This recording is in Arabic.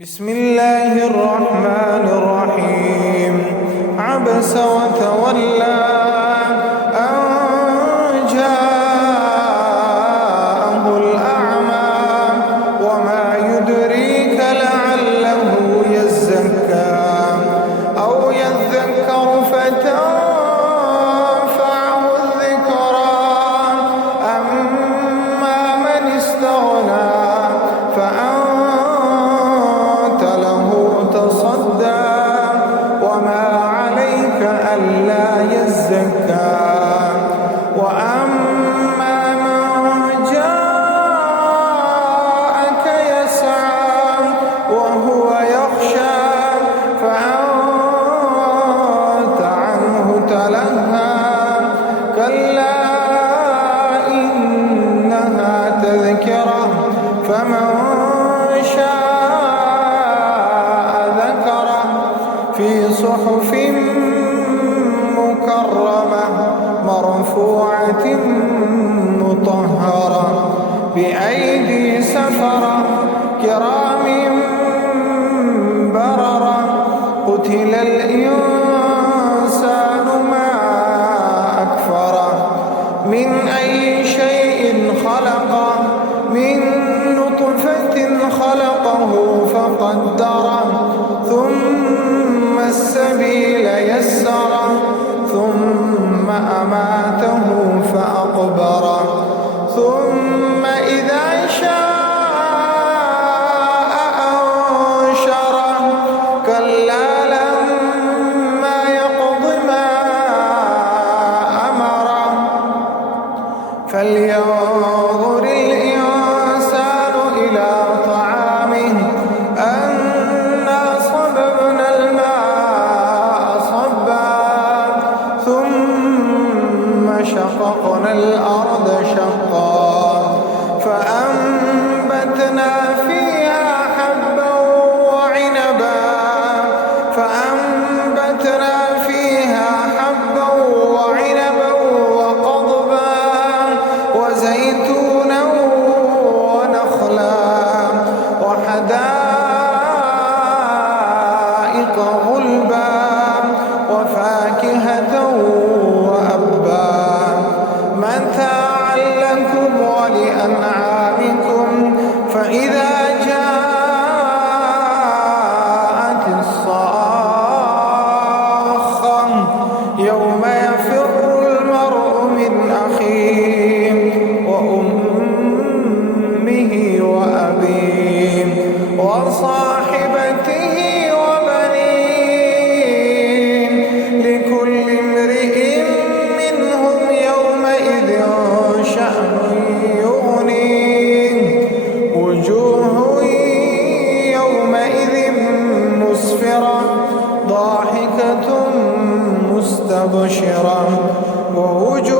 بسم الله الرحمن الرحيم عبس وتولى أن جاءه الأعمى وما يدريك لعله يزكى أو يذكر فتنفعه الذكرى أما من استغنى تصدى وما عليك ألا يزكى وأما من جاءك يسعى وهو يخشى فأنت عنه تلهى كلا إنها تذكرة فمن في صحف مكرمة مرفوعة مطهرة بأيدي سفرة كرام بررة قتل الإنسان ما أكفره من أي شيء خلقه من نطفة خلقه فقدره ثم السبيل يسره ثم أماته فأقبره ثم إذا شاء أنشره كلا لما يقض ما أمره فلينظر الإنسان إلى طعامه أنا صببنا الماء صبا ثم شققنا الأرض شقا فأنبتنا فيها حبا وعنبا وقضبا وزيتونا ونخلا وحدائق غلبا وفاكهة وأبا متاعا لكم ولأنعامكم فإذا جاءت الصاخة يوم يفر المرء من أخيه وأمه وأبيه وصاحبته وبنيه لكل امرئ منهم يومئذ شأن يغنيه وجوه يومئذ مسفرة ضاحكة مستبشرة ووجوه